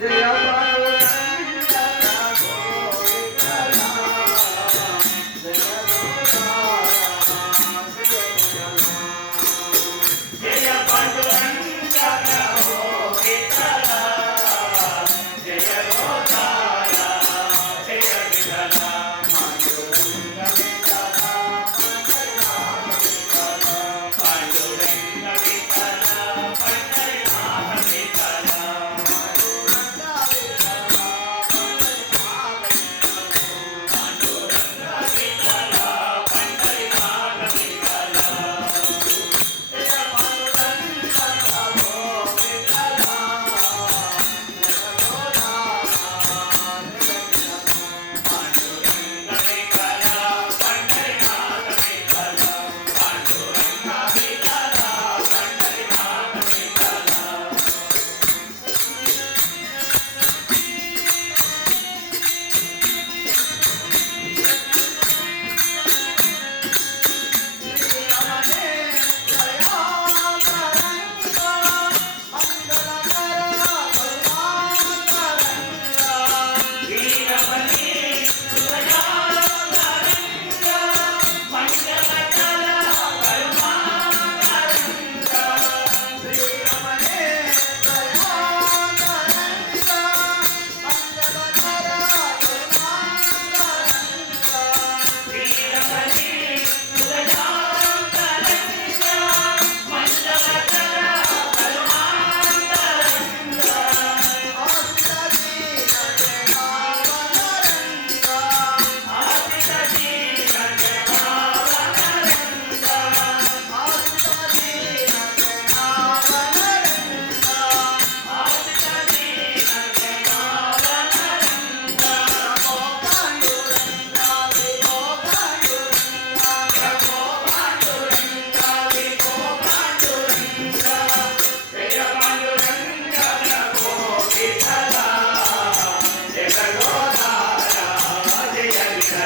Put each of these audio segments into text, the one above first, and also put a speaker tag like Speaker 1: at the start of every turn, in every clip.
Speaker 1: যে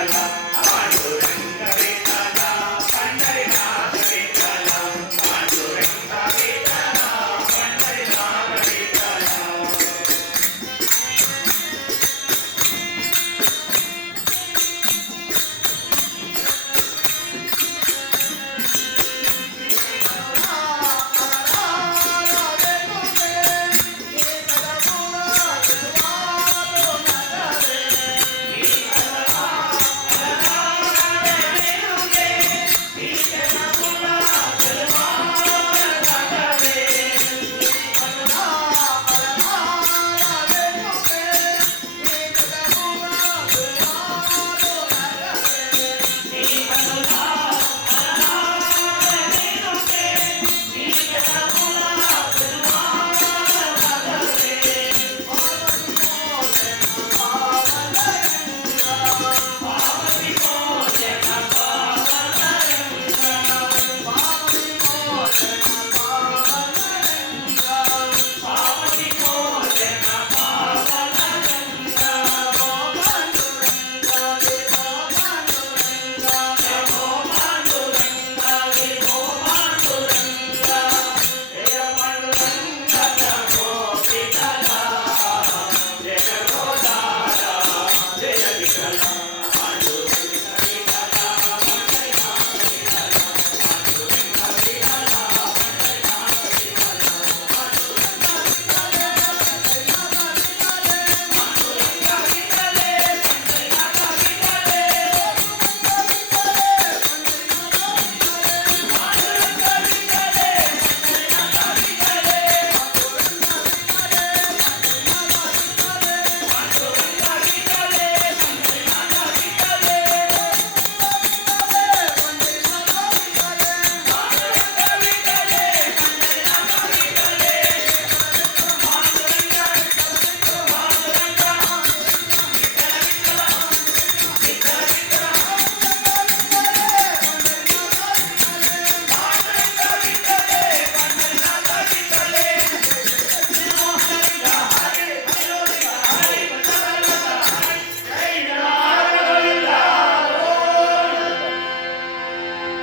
Speaker 1: la la.